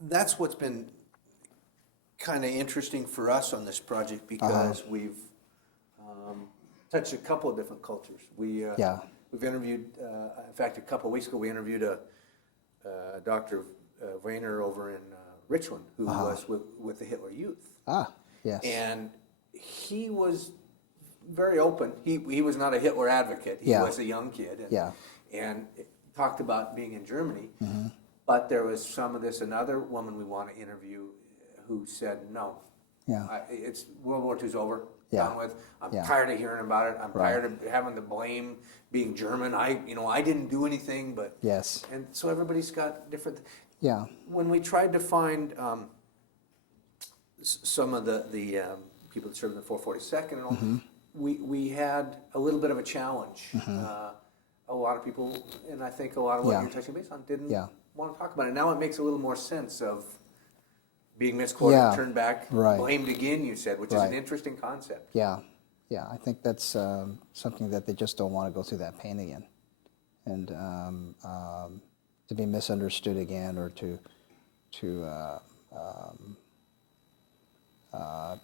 that's what's been kind of interesting for us on this project because we've touched a couple of different cultures. We've interviewed, in fact, a couple of weeks ago, we interviewed a Dr. Weiner over in Richland who was with the Hitler Youth. Yes. And he was very open. He was not a Hitler advocate. He was a young kid. And talked about being in Germany. But there was some of this, another woman we want to interview who said, no, it's World War II's over, done with. I'm tired of hearing about it. I'm tired of having the blame being German. I didn't do anything, but and so everybody's got different. When we tried to find some of the people that served in the 442nd and all, we had a little bit of a challenge. A lot of people, and I think a lot of what you're touching base on, didn't want to talk about it. Now it makes a little more sense of being misquoted, turned back, blamed again, you said, which is an interesting concept. I think that's something that they just don't want to go through that pain again. And to be misunderstood again or to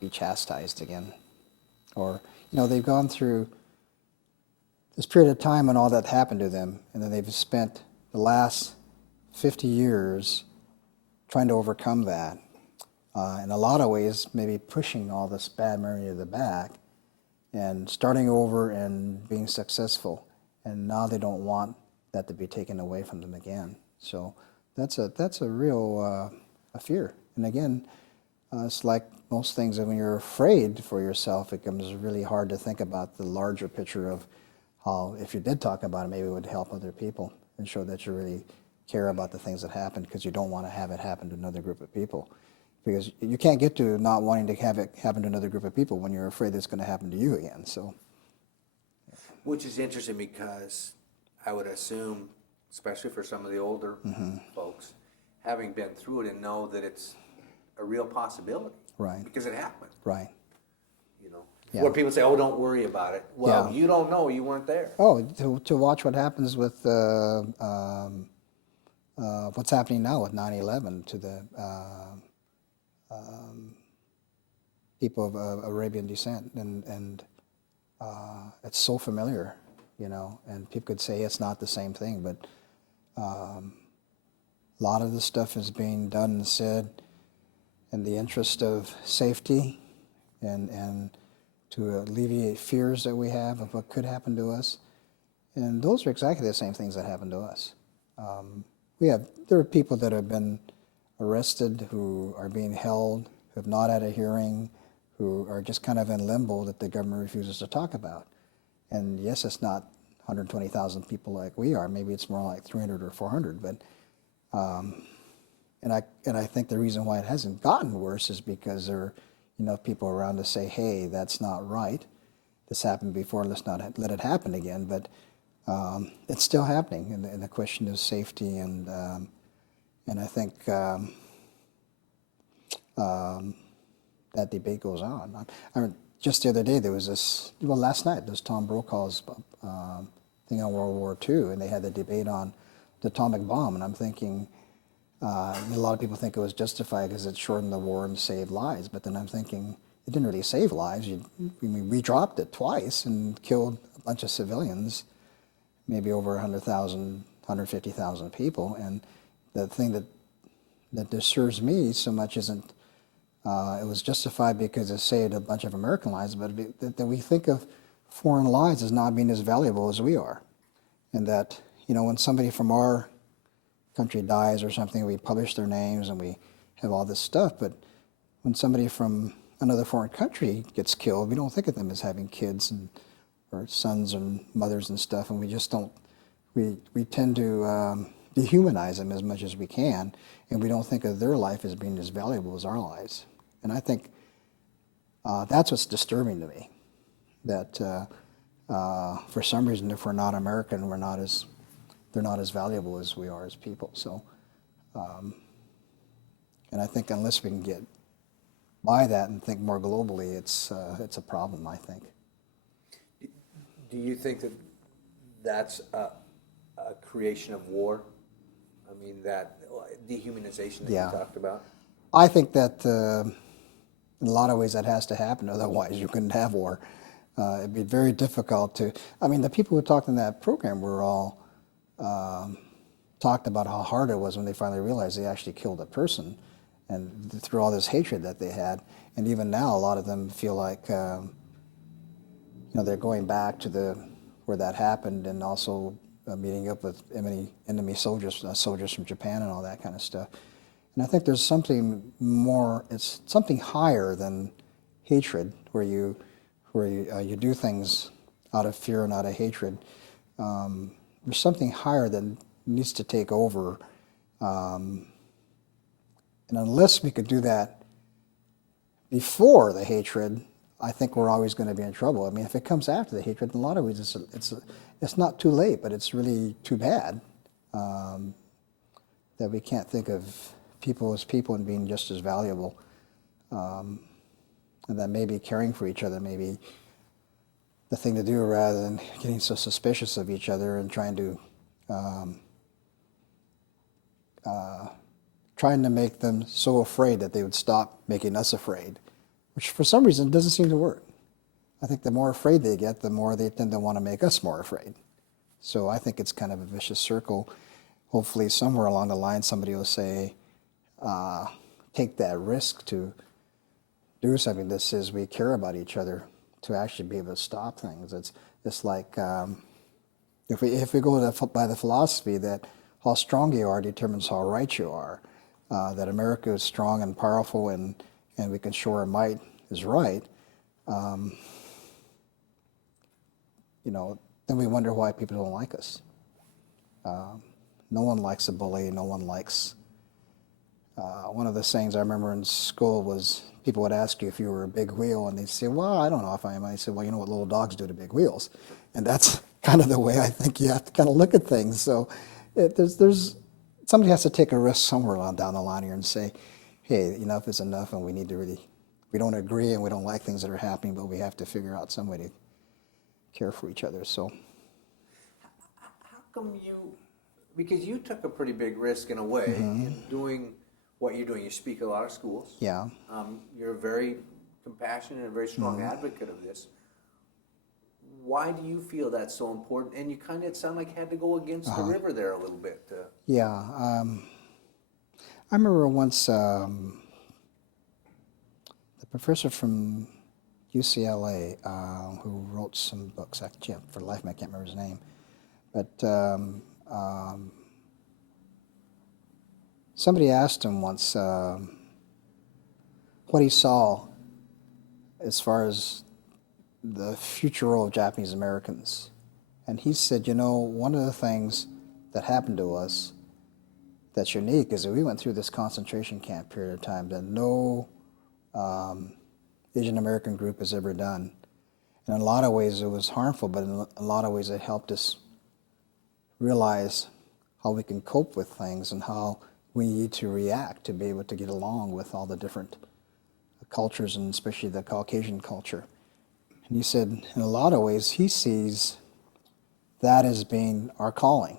be chastised again. Or, they've gone through this period of time and all that happened to them, and then they've spent the last 50 years trying to overcome that. In a lot of ways, maybe pushing all this bad memory to the back and starting over and being successful. And now they don't want that to be taken away from them again. So that's a real a fear. And again, it's like most things, that when you're afraid for yourself, it becomes really hard to think about the larger picture of how, if you did talk about it, maybe it would help other people and show that you really care about the things that happened, because you don't want to have it happen to another group of people. Because you can't get to not wanting to have it happen to another group of people when you're afraid it's going to happen to you again. So, which is interesting because I would assume, especially for some of the older folks, having been through it and know that it's a real possibility. Right. Because it happened. Right. Where people say, oh, don't worry about it. Well, you don't know. You weren't there. Oh, to watch what happens with what's happening now with 9/11 to the people of Arabian descent. And it's so familiar, and people could say it's not the same thing, but a lot of the stuff is being done and said in the interest of safety and to alleviate fears that we have of what could happen to us. And those are exactly the same things that happened to us. There are people that have been arrested, who are being held, who have not had a hearing, who are just kind of in limbo that the government refuses to talk about. And yes, it's not 120,000 people like we are. Maybe it's more like 300 or 400. But and I think the reason why it hasn't gotten worse is because there are enough people around to say, hey, that's not right. This happened before. Let's not let it happen again. But it's still happening, and the question is safety. And I think that debate goes on. Just the other day, there was this, last night, there was Tom Brokaw's thing on World War II, and they had the debate on the atomic bomb, and I'm thinking, a lot of people think it was justified because it shortened the war and saved lives, but then I'm thinking, it didn't really save lives. We dropped it twice and killed a bunch of civilians, maybe over 100,000, 150,000 people, and the thing that disturbs me so much isn't it was justified because it saved a bunch of American lives, but that we think of foreign lives as not being as valuable as we are. And that, when somebody from our country dies or something, we publish their names and we have all this stuff, but when somebody from another foreign country gets killed, we don't think of them as having kids or sons and mothers and stuff, and we just don't, we tend to dehumanize them as much as we can, and we don't think of their life as being as valuable as our lives. And I think that's what's disturbing to me, that for some reason, if we're not American, they're not as valuable as we are as people. So, and I think unless we can get by that and think more globally, it's a problem, I think. Do you think that that's a creation of war? I mean, that dehumanization that Yeah. you talked about. I think that in a lot of ways that has to happen, otherwise you couldn't have war. It'd be very difficult to, I mean, the people who talked in that program were all talked about how hard it was when they finally realized they actually killed a person, and through all this hatred that they had. And even now, a lot of them feel like they're going back to where that happened, and also meeting up with enemy soldiers, soldiers from Japan and all that kind of stuff. And I think there's something more. It's something higher than hatred, where you do things out of fear and out of hatred. There's something higher that needs to take over, and unless we could do that before the hatred, I think we're always going to be in trouble. I mean, if it comes after the hatred, in a lot of ways, it's not too late, but it's really too bad that we can't think of people as people and being just as valuable, and that maybe caring for each other may be the thing to do rather than getting so suspicious of each other and trying to make them so afraid that they would stop making us afraid, which for some reason doesn't seem to work. I think the more afraid they get, the more they tend to want to make us more afraid. So I think it's kind of a vicious circle. Hopefully somewhere along the line somebody will say, take that risk to do something that says we care about each other, to actually be able to stop things. It's like if we go by the philosophy that how strong you are determines how right you are, that America is strong and powerful and we can show our might is right, then we wonder why people don't like us. No one likes a bully. No one likes. One of the sayings I remember in school was people would ask you if you were a big wheel, and they'd say, well, I don't know if I am. I said, well, you know what little dogs do to big wheels. And that's kind of the way I think you have to kind of look at things. So there's somebody has to take a risk somewhere down the line here and say, hey, enough is enough, and we need to we don't agree and we don't like things that are happening, but we have to figure out some way to care for each other. So how come because you took a pretty big risk in a way in doing what you're doing. You speak at a lot of schools. Yeah. You're a very compassionate and a very strong advocate of this. Why do you feel that's so important? And you kind of sound like had to go against the river there a little bit. Yeah. I remember once the professor from UCLA who wrote some books. For the life of me, I can't remember his name. But somebody asked him once what he saw as far as the future role of Japanese Americans. And he said, one of the things that happened to us that's unique is that we went through this concentration camp period of time that no Asian American group has ever done. And in a lot of ways it was harmful, but in a lot of ways it helped us realize how we can cope with things and how we need to react to be able to get along with all the different cultures, and especially the Caucasian culture. And he said, in a lot of ways, he sees that as being our calling,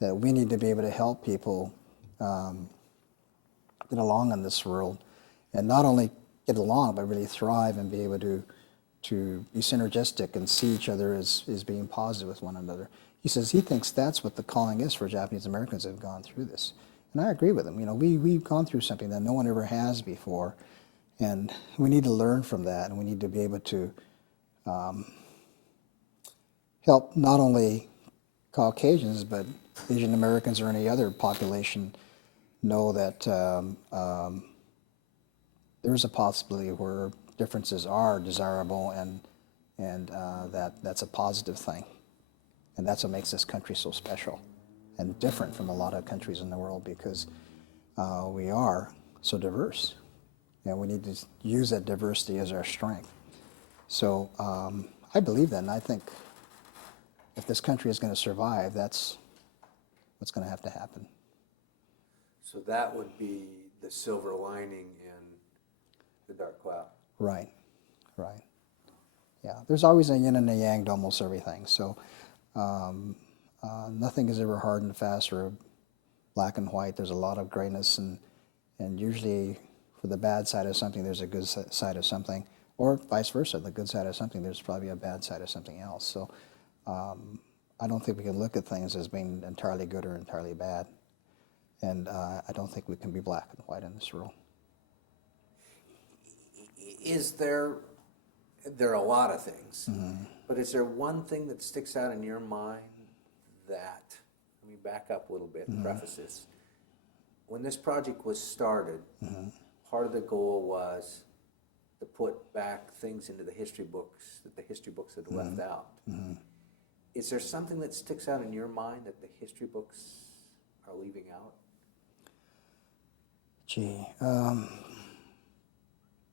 that we need to be able to help people get along in this world, and not only get along, but really thrive and be able to be synergistic and see each other as being positive with one another. He says he thinks that's what the calling is for Japanese Americans that have gone through this. And I agree with him. We've gone through something that no one ever has before, and we need to learn from that, and we need to be able to help not only Caucasians, but Asian Americans or any other population know that there's a possibility where differences are desirable, and that's a positive thing. And that's what makes this country so special and different from a lot of countries in the world, because we are so diverse. And we need to use that diversity as our strength. So I believe that, and I think if this country is going to survive, that's what's going to have to happen. So that would be the silver lining in the dark cloud. Right. Yeah, there's always a yin and a yang to almost everything. So nothing is ever hard and fast or black and white. There's a lot of grayness, and usually for the bad side of something, there's a good side of something, or vice versa. The good side of something, there's probably a bad side of something else. So I don't think we can look at things as being entirely good or entirely bad. And I don't think we can be black and white in this world. There are a lot of things, but is there one thing that sticks out in your mind that, let me back up a little bit and preface this. When this project was started, part of the goal was to put back things into the history books that the history books had left out. Is there something that sticks out in your mind that the history books are leaving out? Gee,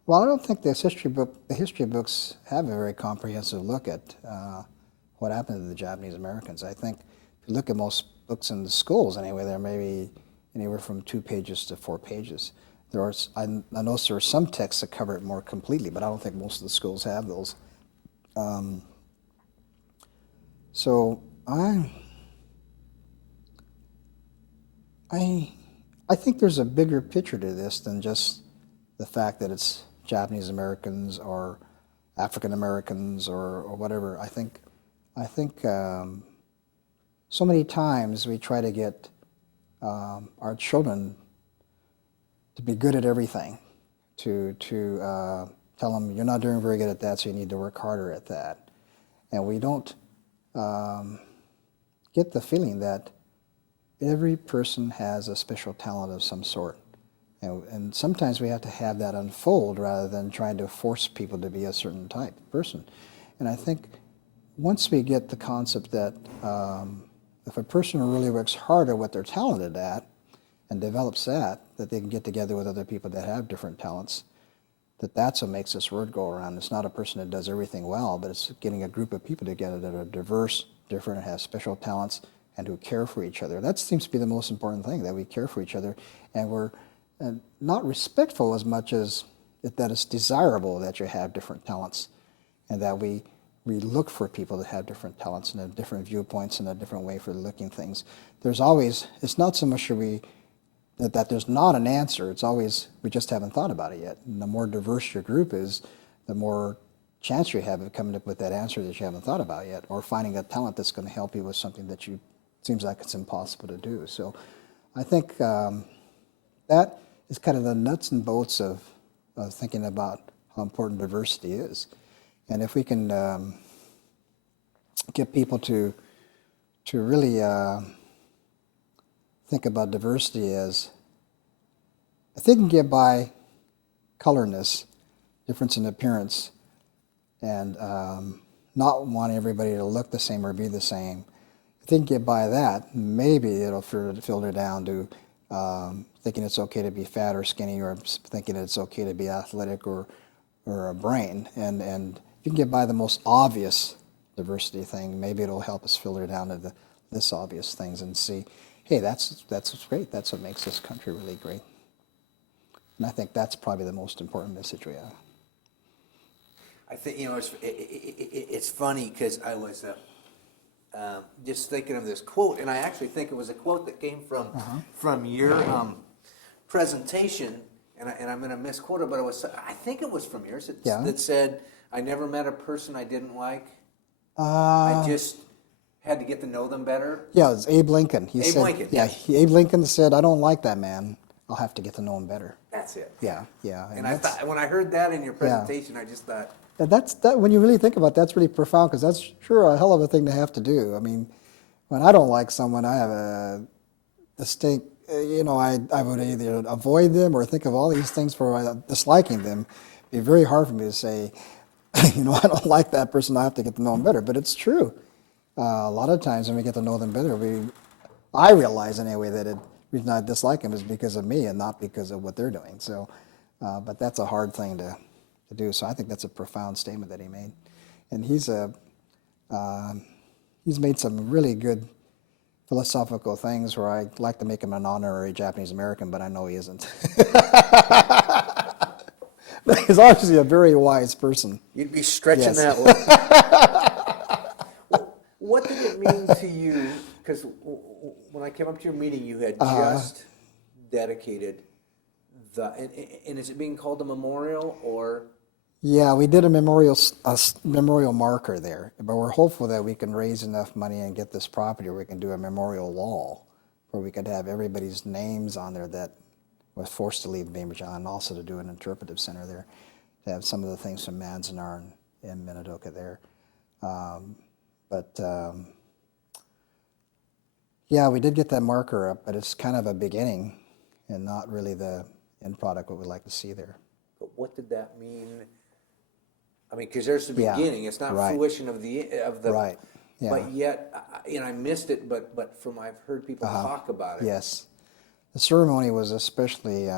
well, I don't think the history books have a very comprehensive look at what happened to the Japanese Americans. I think if you look at most books in the schools anyway, there may be anywhere from 2 pages to 4 pages. I notice there are some texts that cover it more completely, but I don't think most of the schools have those. So I think there's a bigger picture to this than just the fact that it's Japanese Americans or African Americans or whatever. I think so many times we try to get our children to be good at everything, to tell them you're not doing very good at that, so you need to work harder at that, and we don't get the feeling that every person has a special talent of some sort. And sometimes we have to have that unfold rather than trying to force people to be a certain type of person. And I think once we get the concept that if a person really works hard at what they're talented at and develops that they can get together with other people that have different talents, that's what makes this word go around. It's not a person that does everything well, but it's getting a group of people together that are diverse, different, and have special talents, and who care for each other. That seems to be the most important thing, that we care for each other, and we're not respectful as much as that it's desirable that you have different talents, and that we look for people that have different talents and have different viewpoints and a different way for looking things. There's always, it's not so much that there's not an answer, it's always we just haven't thought about it yet. And the more diverse your group is, the more chance you have of coming up with that answer that you haven't thought about yet, or finding a talent that's going to help you with something that seems like it's impossible to do. So I think that is kind of the nuts and bolts of thinking about how important diversity is. And if we can get people to really think about diversity as, if they can get by colorness, difference in appearance, and not wanting everybody to look the same or be the same, if they can get by that, maybe it'll filter down to thinking it's okay to be fat or skinny, or thinking it's okay to be athletic or a brain. And if you can get by the most obvious diversity thing, maybe it'll help us filter down to the less obvious things and see, hey, that's what's great. That's what makes this country really great. And I think that's probably the most important message we have. I think, it's funny because I was just thinking of this quote, and I actually think it was a quote that came from your presentation, and I'm going to misquote it, but I think it was from yours that said, "I never met a person I didn't like. I just had to get to know them better." Yeah, it was Abe Lincoln. Lincoln. Yeah, Abe Lincoln said, "I don't like that man. I'll have to get to know him better." That's it. Yeah. And I thought, when I heard that in your presentation, I just thought, that when you really think about it, that's really profound, because that's sure a hell of a thing to have to do. I mean, when I don't like someone, I have a distinct, I would either avoid them or think of all these things for disliking them. It'd be very hard for me to say, I don't like that person, I have to get to know them better. But it's true. A lot of times when we get to know them better, I realize anyway that the reason I dislike them is because of me and not because of what they're doing. So, but that's a hard thing to do. So I think that's a profound statement that he made. And he's made some really good philosophical things where I'd like to make him an honorary Japanese American, but I know he isn't. He's obviously a very wise person. You'd be stretching that one. What did it mean to you? because when I came up to your meeting, you had just dedicated and is it being called a memorial or? Yeah, we did a memorial marker there, but we're hopeful that we can raise enough money and get this property where we can do a memorial wall, where we could have everybody's names on there that was forced to leave Bainbridge Island, and also to do an interpretive center there, to have some of the things from Manzanar and Minidoka there. Yeah, we did get that marker up, but it's kind of a beginning and not really the end product what we'd like to see there. But what did that mean? I mean, because there's the beginning. It's not fruition of the right. Yeah. But yet, I missed it. But I've heard people talk about it. Yes, the ceremony was especially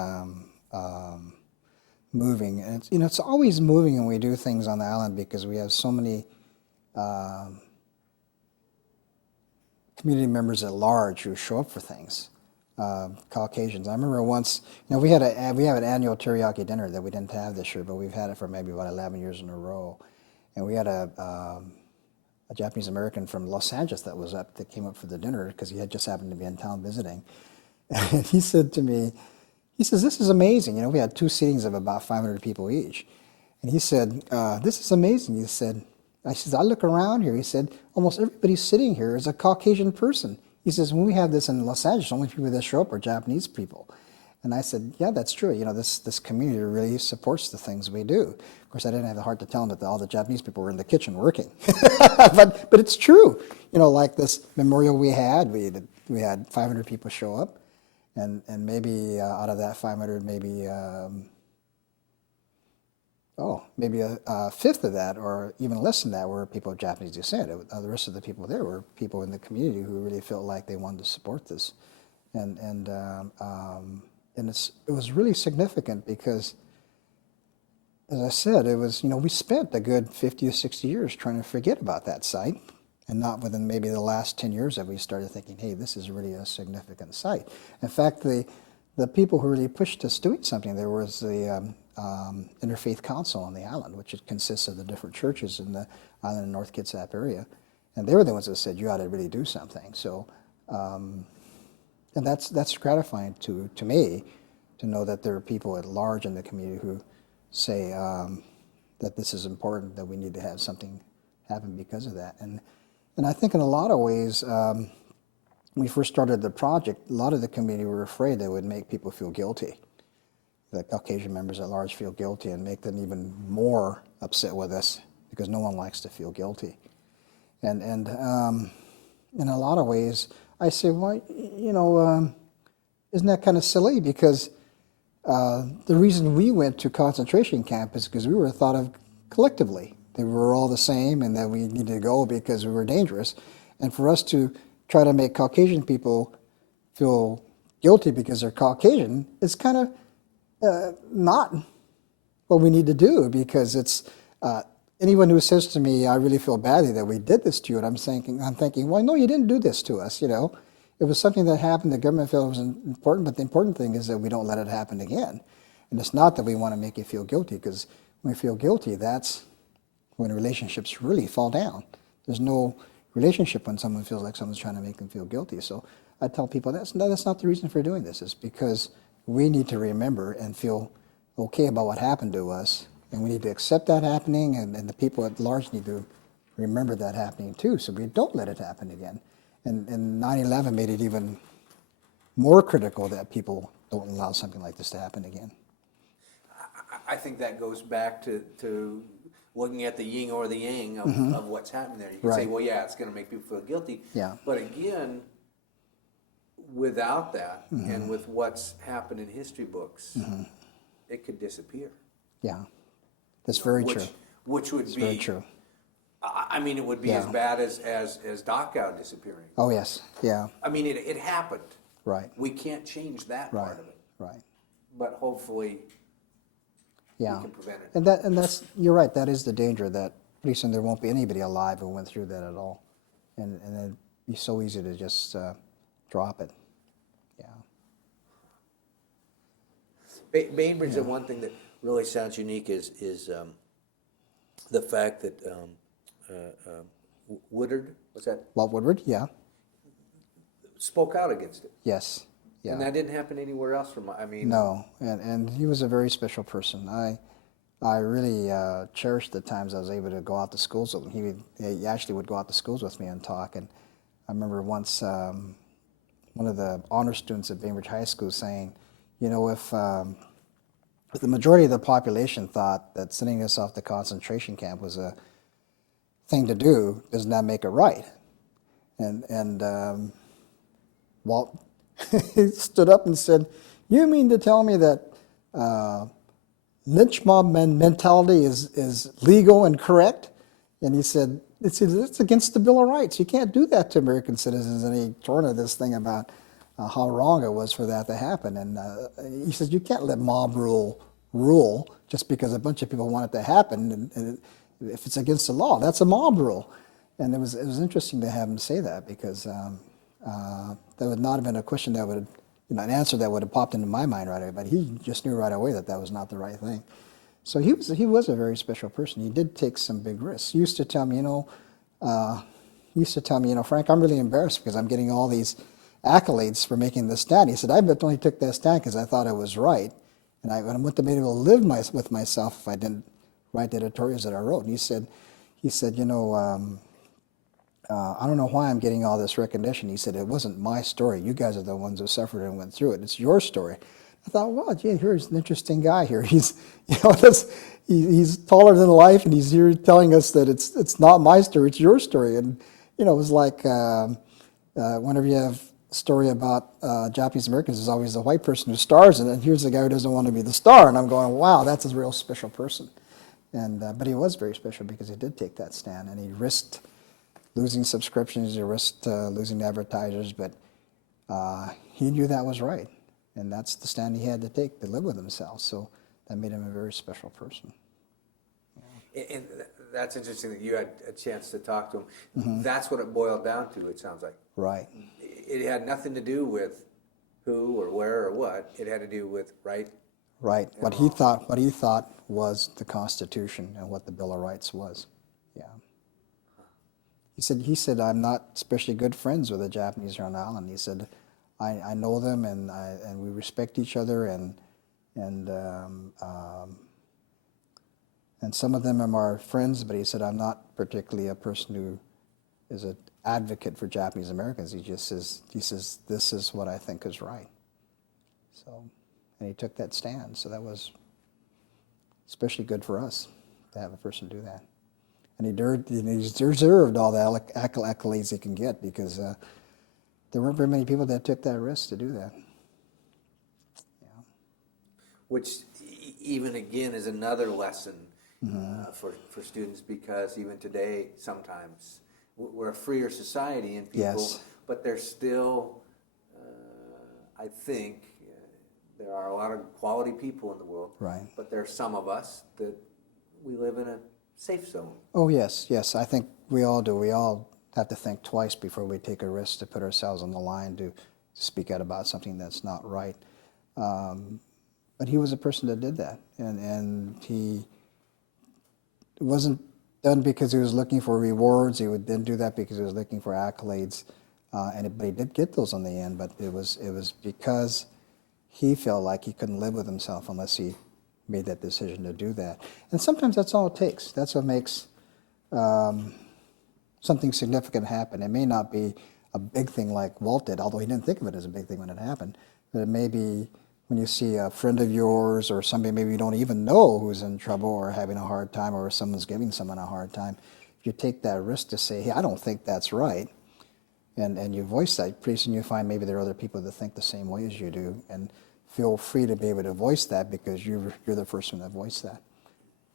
moving, and it's always moving when we do things on the island because we have so many community members at large who show up for things. Caucasians. I remember once, we have an annual teriyaki dinner that we didn't have this year, but we've had it for maybe about 11 years in a row. And we had a Japanese American from Los Angeles that came up for the dinner because he had just happened to be in town visiting. And he said to me, "This is amazing. We had 2 seatings of about 500 people each." And he said, "This is amazing." He said, I look around here. He said, "Almost everybody sitting here is a Caucasian person." He says, "When we have this in Los Angeles, the only people that show up are Japanese people." And I said, "Yeah, that's true. This community really supports the things we do." Of course, I didn't have the heart to tell him that all the Japanese people were in the kitchen working. but it's true. Like this memorial we had 500 people show up, and maybe out of that 500, maybe a fifth of that, or even less than that, were people of Japanese descent. The rest of the people there were people in the community who really felt like they wanted to support this, and it was really significant because, as I said, it was we spent a good 50 or 60 years trying to forget about that site, and not within maybe the last 10 years that we started thinking, hey, this is really a significant site. In fact, the people who really pushed us doing something, there was the Interfaith Council on the island, which consists of the different churches in the island and North Kitsap area. And they were the ones that said, you ought to really do something. So, and that's gratifying to me, to know that there are people at large in the community who say that this is important, that we need to have something happen because of that. And I think in a lot of ways, when we first started the project, a lot of the community were afraid that it would make people feel guilty. The Caucasian members at large feel guilty and make them even more upset with us because no one likes to feel guilty. And in a lot of ways, I say, well, isn't that kind of silly? Because the reason we went to concentration camp is because we were thought of collectively. They were all the same and that we needed to go because we were dangerous. And for us to try to make Caucasian people feel guilty because they're Caucasian is kind of not what we need to do, because it's anyone who says to me, "I really feel badly that we did this to you," and I'm thinking, well, no, you didn't do this to us. It was something that happened. The government felt it was important, but the important thing is that we don't let it happen again. And it's not that we want to make you feel guilty, because when we feel guilty, that's when relationships really fall down. There's no relationship when someone feels like someone's trying to make them feel guilty. So I tell people that's not the reason for doing this. It's because we need to remember and feel okay about what happened to us, and we need to accept that happening, and the people at large need to remember that happening too, so we don't let it happen again. And 9/11 made it even more critical that people don't allow something like this to happen again. I think that goes back to looking at the yin or the yang of what's happening there. You can say, well, yeah, it's going to make people feel guilty. Yeah. But again, without that, and with what's happened in history books, it could disappear. Yeah, that's very true. Which would be very true. I mean, it would be as bad as Dachau disappearing. Oh yes, yeah. I mean, it happened. Right. We can't change that part of it. Right. But hopefully, we can prevent it. And that's you're right. That is the danger, that pretty soon there won't be anybody alive who went through that at all, and it'd be so easy to just drop it. Bainbridge, the one thing that really sounds unique is the fact that Woodard, what's that? Walt Woodward, yeah. spoke out against it. Yes. Yeah. And that didn't happen anywhere else No, and he was a very special person. I really cherished the times I was able to go out to schools with him. He actually would go out to schools with me and talk. And I remember once one of the honor students at Bainbridge High School saying, you know, if the majority of the population thought that sending us off to concentration camp was a thing to do, doesn't that make it right? And Walt he stood up and said, you mean to tell me that lynch mob mentality is legal and correct? And he said, it's against the Bill of Rights. You can't do that to American citizens. And he tore into this thing about how wrong it was for that to happen. And he says, you can't let mob rule just because a bunch of people want it to happen. And if it's against the law, that's a mob rule. And it was interesting to have him say that, because that would not have been a question that would, an answer that would have popped into my mind right away. But he just knew right away that that was not the right thing. So he was a very special person. He did take some big risks. He used to tell me, Frank, I'm really embarrassed because I'm getting all these accolades for making this stand. He said, I only took that stand because I thought it was right, and I wouldn't have been able to live with myself if I didn't write the editorials that I wrote. And he said, I don't know why I'm getting all this recognition. He said, it wasn't my story. You guys are the ones who suffered and went through it. It's your story. I thought, well, gee, here's an interesting guy here. He's taller than life, and he's here telling us that it's not my story, it's your story. And it was like whenever you have a story about Japanese Americans, there's always the white person who stars in it, and here's the guy who doesn't want to be the star. And I'm going, wow, that's a real special person. And but he was very special because he did take that stand, and he risked losing subscriptions, he risked losing advertisers, but he knew that was right. And that's the stand he had to take to live with himself. So that made him a very special person. Yeah. And that's interesting that you had a chance to talk to him. Mm-hmm. That's what it boiled down to, it sounds like. Right. It had nothing to do with who or where or what. It had to do with right. Right. What he thought was the Constitution and what the Bill of Rights was. Yeah. He said, I'm not especially good friends with the Japanese here on the island. He said, I know them, and we respect each other, and some of them are my friends. But he said, I'm not particularly a person who is an advocate for Japanese Americans. He says, this is what I think is right. So, and he took that stand. So that was especially good for us to have a person do that. And he deserved all the accolades he can get, because there weren't very many people that took that risk to do that. Yeah. Which even again is another lesson for students, because even today sometimes we're a freer society and people, yes. But there's still, I think, there are a lot of quality people in the world. Right. But there are some of us that we live in a safe zone. Oh yes, yes. I think we all do. We all have to think twice before we take a risk to put ourselves on the line to speak out about something that's not right. But he was a person that did that, and he wasn't done because he was looking for rewards. He didn't do that because he was looking for accolades, but he did get those in the end. But it was because he felt like he couldn't live with himself unless he made that decision to do that. And sometimes that's all it takes. That's what makes something significant happen. It may not be a big thing like Walt did, although he didn't think of it as a big thing when it happened. But it may be when you see a friend of yours or somebody maybe you don't even know who's in trouble or having a hard time, or someone's giving someone a hard time. If you take that risk to say, hey, I don't think that's right, and you voice that, pretty soon you find maybe there are other people that think the same way as you do, and feel free to be able to voice that because you're the first one that voiced that.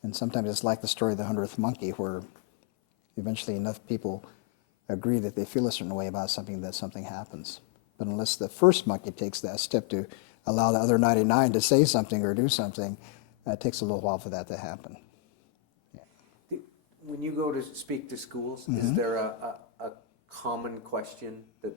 And sometimes it's like the story of the 100th monkey, where eventually enough people agree that they feel a certain way about something that something happens. But unless the first monkey takes that step to allow the other 99 to say something or do something, it takes a little while for that to happen. Yeah. When you go to speak to schools, is there a common question that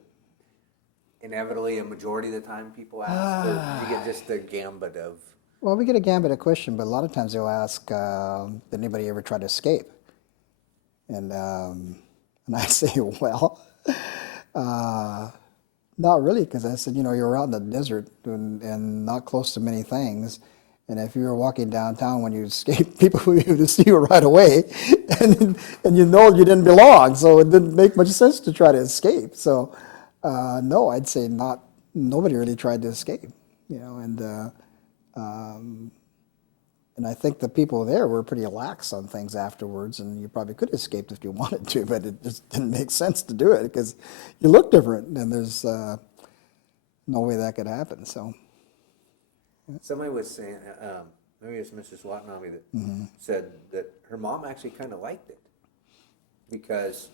inevitably a majority of the time people ask, or do you get just the gambit of? Well, we get a gambit of question, but a lot of times they'll ask, did anybody ever try to escape? And I say, well, Not really, because I said, you're out in the desert and not close to many things. And if you were walking downtown when you escaped, people would be able to see you right away, and you you didn't belong. So it didn't make much sense to try to escape. So no, I'd say nobody really tried to escape, and I think the people there were pretty lax on things afterwards, and you probably could have escaped if you wanted to, but it just didn't make sense to do it because you look different, and there's no way that could happen. So. Somebody was saying, maybe it's Mrs. Watanabe that said that her mom actually kind of liked it because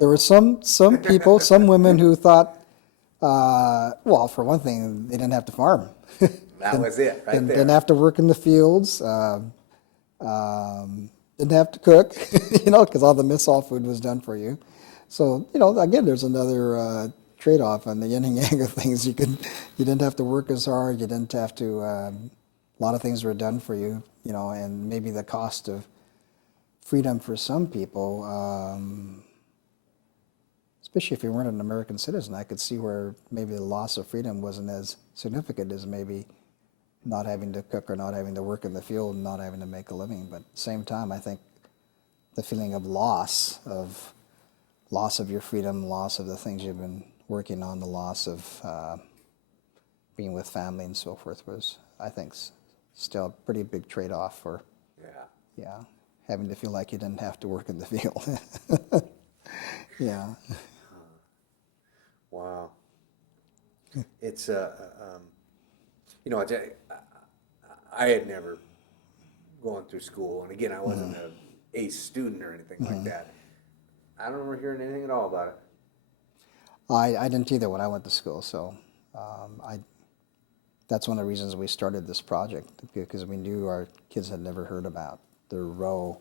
there were some people, some women who thought, well, for one thing, they didn't have to farm. That was it, right there. Didn't have to work in the fields. Didn't have to cook, because all the missile food was done for you. So, again, there's another trade-off on the yin and yang of things. You didn't have to work as hard. You didn't have to. A lot of things were done for you, and maybe the cost of freedom for some people, especially if you weren't an American citizen, I could see where maybe the loss of freedom wasn't as significant as maybe not having to cook or not having to work in the field and not having to make a living. But at the same time, I think the feeling of loss of your freedom, loss of the things you've been working on, the loss of being with family and so forth was, I think, still a pretty big trade-off for, having to feel like you didn't have to work in the field. Yeah. Wow. It's I had never gone through school, and again, I wasn't an ace student or anything like that. I don't remember hearing anything at all about it. I didn't either when I went to school, so that's one of the reasons we started this project, because we knew our kids had never heard about the role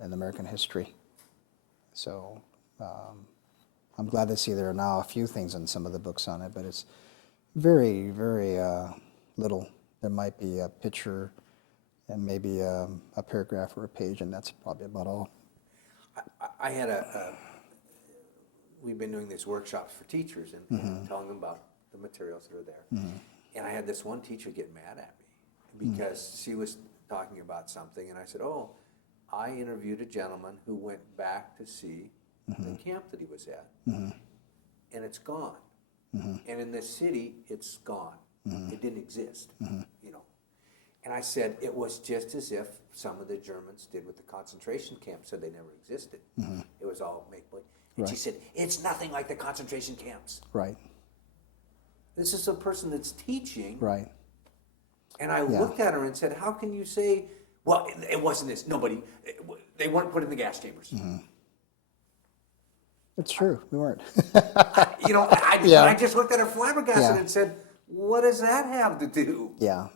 in American history. So I'm glad to see there are now a few things in some of the books on it, but it's very, very little. There might be a picture and maybe a paragraph or a page, and that's probably about all. I had we've been doing these workshops for teachers and telling them about the materials that are there. And I had this one teacher get mad at me because she was talking about something, and I said, oh, I interviewed a gentleman who went back to see the camp that he was at, and it's gone. And in this city, it's gone. It didn't exist, And I said, it was just as if some of the Germans did with the concentration camps, said they never existed. It was all make-believe. And she said, it's nothing like the concentration camps. Right. This is a person that's teaching. Right. And I looked at her and said, how can you say, well, it wasn't this. They weren't put in the gas chambers. It's true, we weren't. I just looked at her flabbergasted and said, what does that have to do? Yeah.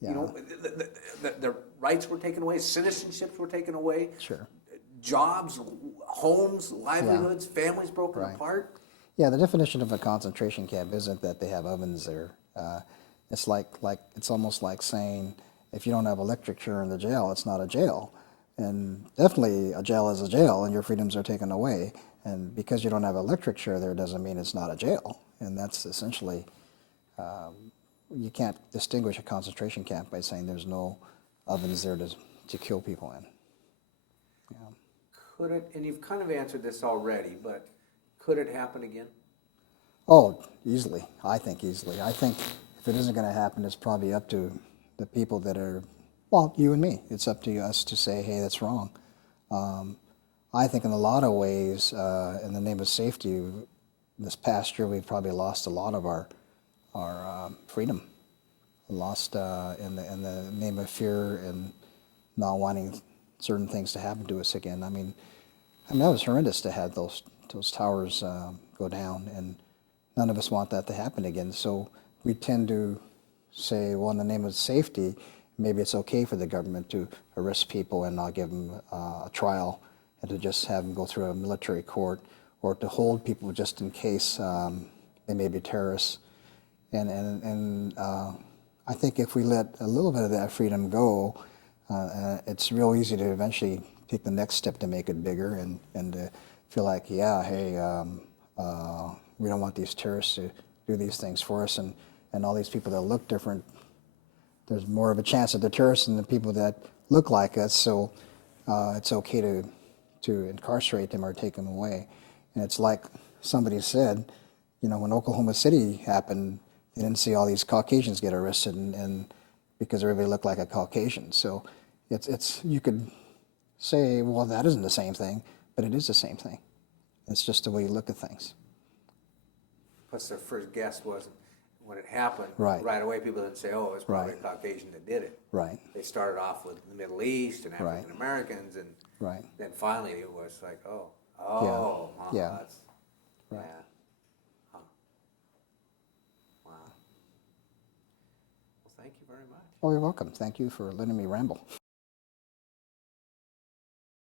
The rights were taken away, citizenships were taken away. Sure. Jobs, homes, livelihoods, families broken apart. Yeah, the definition of a concentration camp isn't that they have ovens there. It's it's almost like saying if you don't have electric chair in the jail, it's not a jail. And definitely a jail is a jail, and your freedoms are taken away. And because you don't have electric chair there doesn't mean it's not a jail. And that's essentially, you can't distinguish a concentration camp by saying there's no ovens there to kill people in. Yeah. Could it, and you've kind of answered this already, but could it happen again? Oh, easily. I think easily. I think if it isn't going to happen, it's probably up to the people that are, well, you and me. It's up to us to say, hey, that's wrong. I think in a lot of ways, in the name of safety, this past year we've probably lost a lot of our freedom. Lost in the name of fear and not wanting certain things to happen to us again. I mean that was horrendous to have those towers go down, and none of us want that to happen again. So we tend to say, well, in the name of safety, maybe it's okay for the government to arrest people and not give them a trial, and to just have them go through a military court, or to hold people just in case they may be terrorists. And I think if we let a little bit of that freedom go, it's real easy to eventually take the next step to make it bigger and to feel like, yeah, hey, We don't want these terrorists to do these things for us, and all these people that look different. There's more of a chance that they're terrorists than the people that look like us. So it's okay to incarcerate them or take them away. And it's like somebody said, you know, when Oklahoma City happened, they didn't see all these Caucasians get arrested, and because everybody looked like a Caucasian. So it's you could say, well, that isn't the same thing, but it is the same thing. It's just the way you look at things. Plus, their first guess wasn't when it happened. Right away, people didn't say, "Oh, it was probably a Caucasian that did it." Right. They started off with the Middle East and African Americans, and then finally it was like, "Oh, that's right." Yeah. Huh. Wow. Well, thank you very much. Oh, you're welcome. Thank you for letting me ramble.